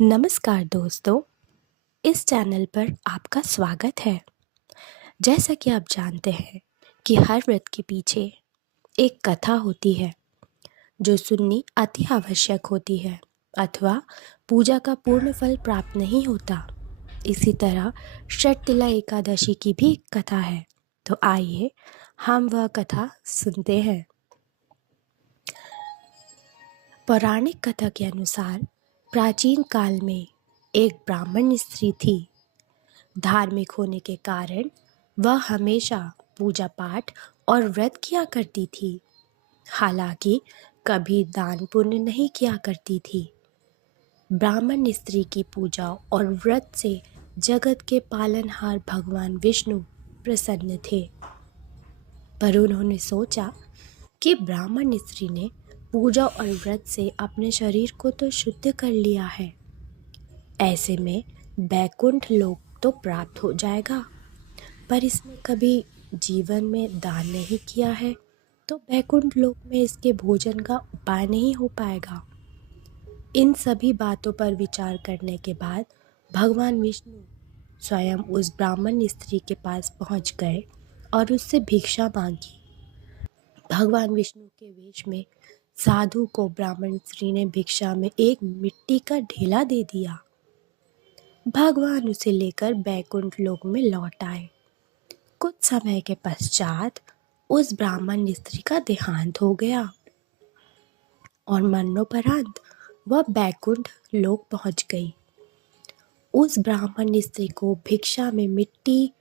नमस्कार दोस्तों, इस चैनल पर आपका स्वागत है। जैसा कि आप जानते हैं कि हर व्रत के पीछे एक कथा होती है जो सुननी अति आवश्यक होती है अथवा पूजा का पूर्ण फल प्राप्त नहीं होता। इसी तरह षटतिला एकादशी की भी एक कथा है। तो आइए हम वह कथा सुनते हैं। पौराणिक कथा के अनुसार प्राचीन काल में एक ब्राह्मण स्त्री थी। धार्मिक होने के कारण वह हमेशा पूजा पाठ और व्रत किया करती थी। हालांकि कभी दान पुण्य नहीं किया करती थी। ब्राह्मण स्त्री की पूजा और व्रत से जगत के पालनहार भगवान विष्णु प्रसन्न थे। पर उन्होंने सोचा कि ब्राह्मण स्त्री ने पूजा और व्रत से अपने शरीर को तो शुद्ध कर लिया है, ऐसे में बैकुंठ लोक तो प्राप्त हो जाएगा, पर इसने कभी जीवन में दान नहीं किया है तो बैकुंठ लोक में इसके भोजन का उपाय नहीं हो पाएगा। इन सभी बातों पर विचार करने के बाद भगवान विष्णु स्वयं उस ब्राह्मण स्त्री के पास पहुंच गए और उससे भिक्षा मांगी। भगवान विष्णु के वेश में साधु को ब्राह्मण स्त्री ने भिक्षा में एक मिट्टी का ढेला दे दिया। भगवान उसे लेकर बैकुंठ लोक में लौट आए। कुछ समय के पश्चात उस ब्राह्मण स्त्री का देहांत हो गया और मरणोपरांत वह बैकुंठ लोक पहुंच गई। उस ब्राह्मण स्त्री को भिक्षा में मिट्टी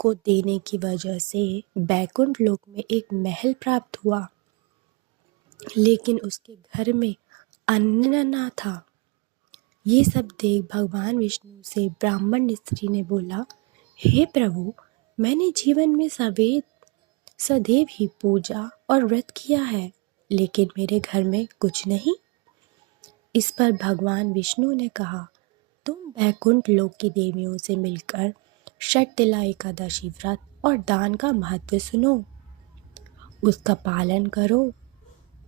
को देने की वजह से बैकुंठ लोक में एक महल प्राप्त हुआ, लेकिन उसके घर में अन्न न था। ये सब देख भगवान विष्णु से ब्राह्मण स्त्री ने बोला, हे प्रभु, मैंने जीवन में सदैव ही पूजा और व्रत किया है, लेकिन मेरे घर में कुछ नहीं। इस पर भगवान विष्णु ने कहा, तुम बैकुंठ लोक की देवियों से मिलकर षटतिला एकादशी व्रत और दान का महत्व सुनो। उसका पालन करो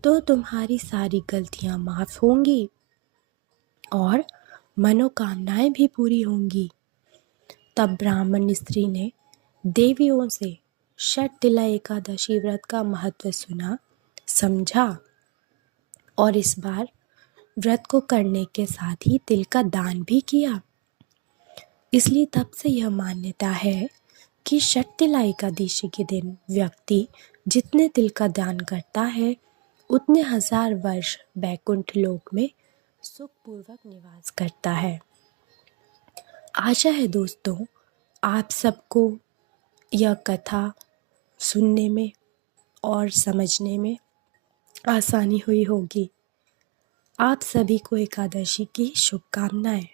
तो तुम्हारी सारी गलतियां माफ होंगी और मनोकामनाएं भी पूरी होंगी। तब ब्राह्मण स्त्री ने देवियों से षटतिला एकादशी व्रत का महत्व सुना, समझा और इस बार व्रत को करने के साथ ही तिल का दान भी किया। इसलिए तब से यह मान्यता है कि षटतिला एकादशी के दिन व्यक्ति जितने तिल का दान करता है उतने 1000 वर्ष बैकुंठ लोक में सुखपूर्वक निवास करता है। आशा है दोस्तों, आप सबको यह कथा सुनने में और समझने में आसानी हुई होगी। आप सभी को एकादशी की शुभकामनाएं।